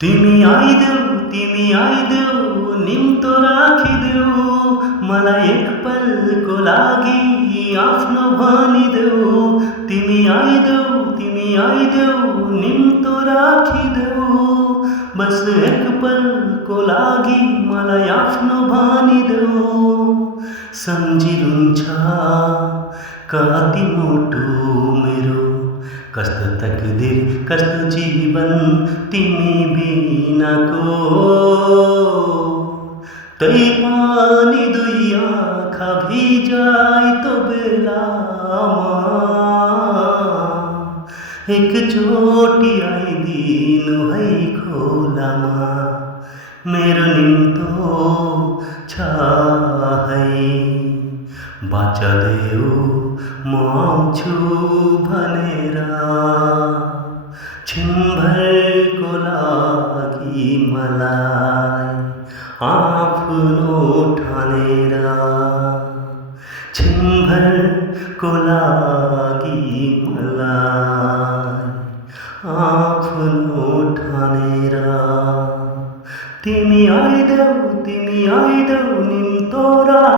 तिमी आइदेऊ निम्तो राखिदेऊ मलाई एक पलको लागि आफ्नो भनिदेऊ तिमी आइदेऊ निम्तो राखिदेऊ बस एक पलको लागि मलाई आफ्नो भनिदेऊ सम्झिनुहुन्छ कति मोटो मेरो कस्तो तकदीर कस्तो जीवन तिमी बिनाको तै पनि दुई आँखा भिजाइ तो बेलामा एकचोटि आइदिनु है खोलामा मेरो निम्तो छ है बाँचदेऊ म आउँछु भनेर छिनभरको लागि मलाई आफ्नो ठानेर छिनभरको लागि मलाई आफ्नो ठानेर तिमी आइदेऊ निम्तो